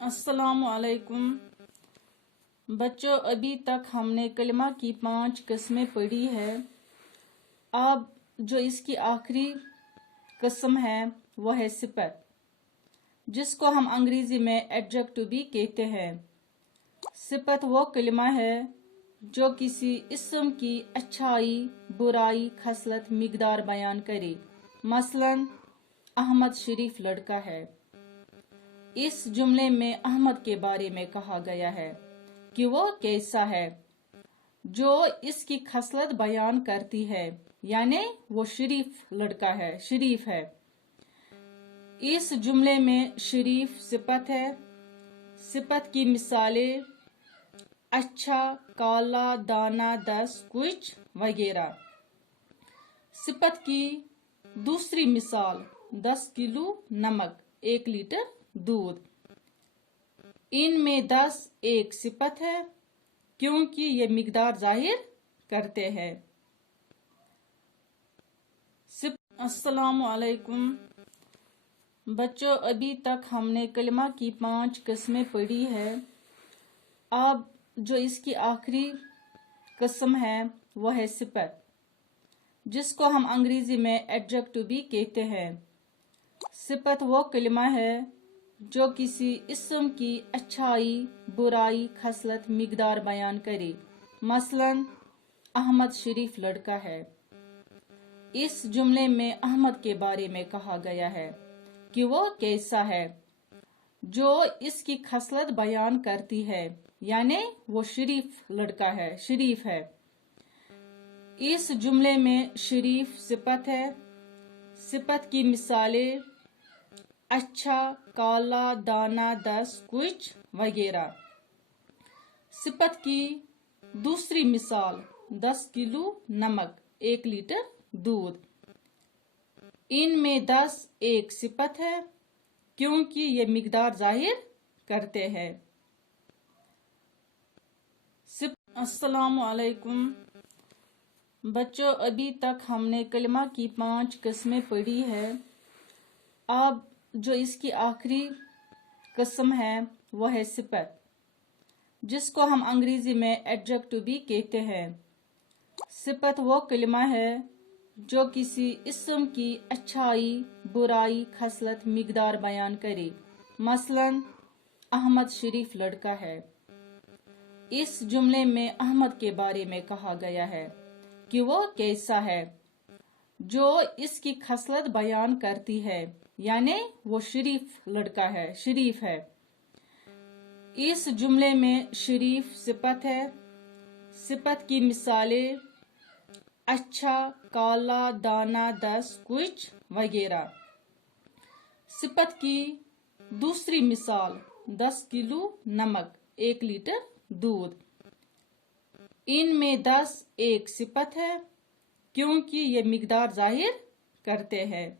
अस्सलाम वालेकुम बच्चों, अभी तक हमने कलिमा की 5 किस्में पढ़ी है। अब जो इसकी आखिरी किस्म है वह है सिफत, जिसको हम अंग्रेजी में एडजेक्टिव भी कहते हैं। सिफत वो कलिमा है जो किसी इस्म की अच्छाई, बुराई, खसलत, मिकदार बयान करे। मसलन अहमद शरीफ लड़का है। इस जुमले में अहमद के बारे में कहा गया है कि वो कैसा है, जो इसकी खसलत बयान करती है, यानी वो शरीफ लड़का है, शरीफ है। इस जुमले में शरीफ सिफत है। सिफत की मिसालें अच्छा, काला, दाना, 10, कुछ वगैरह। सिफत की दूसरी मिसाल 10 किलो नमक, 1 लीटर दूध। इनमें 10 एक सिफत है क्योंकि ये मिकदार जाहिर करते हैं। अस्सलाम वालेकुम बच्चों, अभी तक हमने कलिमा की 5 किस्में पढ़ी है। अब जो इसकी आखिरी किस्म है वह है सिफत, जिसको हम अंग्रेजी में एडजेक्टिव भी कहते हैं। सिफत वो कलिमा है जो किसी इस्म की अच्छाई, बुराई, खसलत, मिकदार बयान करे। मसलन अहमद शरीफ लड़का है। इस जुमले में अहमद के बारे में कहा गया है कि वो कैसा है, जो इसकी खसलत बयान करती है, यानी वो शरीफ लड़का है, शरीफ है। इस जुमले में शरीफ सिफत है। सिफत की मिसालें अच्छा, काला, दाना, 10, कुछ वगैरह। सिफत की दूसरी मिसाल 10 किलो नमक, 1 लीटर दूध। इनमें 10 एक सिफत है क्योंकि ये मिकदार जाहिर करते हैं। अस्सलाम वालेकुम बच्चों, अभी तक हमने कलिमा की 5 किस्में पढ़ी है। अब जो इसकी आखिरी किस्म है वह है सिफत, जिसको हम अंग्रेजी में एडजेक्टिव भी कहते हैं। सिफत वो कलिमा है जो किसी इस्म की अच्छाई, बुराई, खसलत, मिकदार बयान करे। मसलन अहमद शरीफ लड़का है। इस जुमले में अहमद के बारे में कहा गया है कि वो कैसा है, जो इसकी खसलत बयान करती है, यानी वो शरीफ लड़का है, शरीफ है। इस जुमले में शरीफ सिफत है। सिफत की मिसालें अच्छा, काला, दाना, 10, कुछ वगैरह। सिफत की दूसरी मिसाल 10 किलो नमक, 1 लीटर दूध। इनमें 10 एक सिफत है क्योंकि ये मिकदार जाहिर करते हैं।